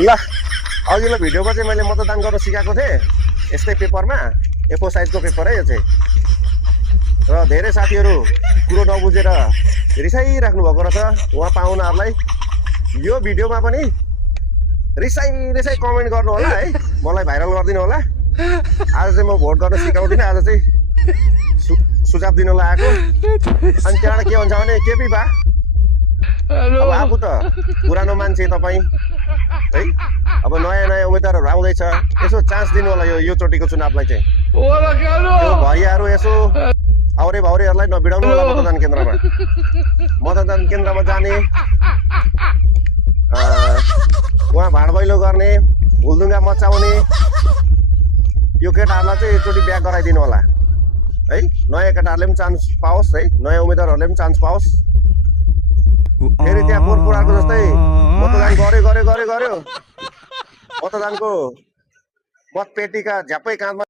ल अघिल्लो भिडियोमा चाहिँ मैले मतदान गर्न सिकाएको थिएँ यस्तै पेपरमा A4 साइजको पेपर है यो चाहिँ र धेरै साथीहरू कुरो नबुझेर रिसाइराख्नु भएको रहेछ उहाँ पाहुनाहरूलाई यो भिडियोमा पनि रिसाइ कमेन्ट गर्नु होला है मलाई भाइरल गरिदिनु होला आज चाहिँ म भोट गर्न सिकाउँदिनँ आज चाहिँ सुझाव दिनलाई आएको अनि त्यहाँबाट के हुन्छ भने केपी बा अब आफू त पुरानो मान्छे तपाईँ है अब नयाँ उम्मेदवारहरू आउँदैछ यसो चान्स दिनु होला यो चोटिको चुनावलाई चाहिँ भैयाहरू यसो आउरे भाउरेहरूलाई नबिडाउनु होला मतदान केन्द्रमा जाने उहाँ भाँडभैलो गर्ने हुलदुङ्गा मचाउने यो केटाहरूलाई चाहिँ एकचोटि ब्याक गराइदिनु होला है नयाँ केटाहरूले पनि चान्स पाओस् है नयाँ उम्मेदवारहरूले पनि चान्स पाओस् फेरि त्यहाँ पोहोरको जस्तै मतदान गर्यो मतदानको मतपेटीका झ्याप्पै काँधमा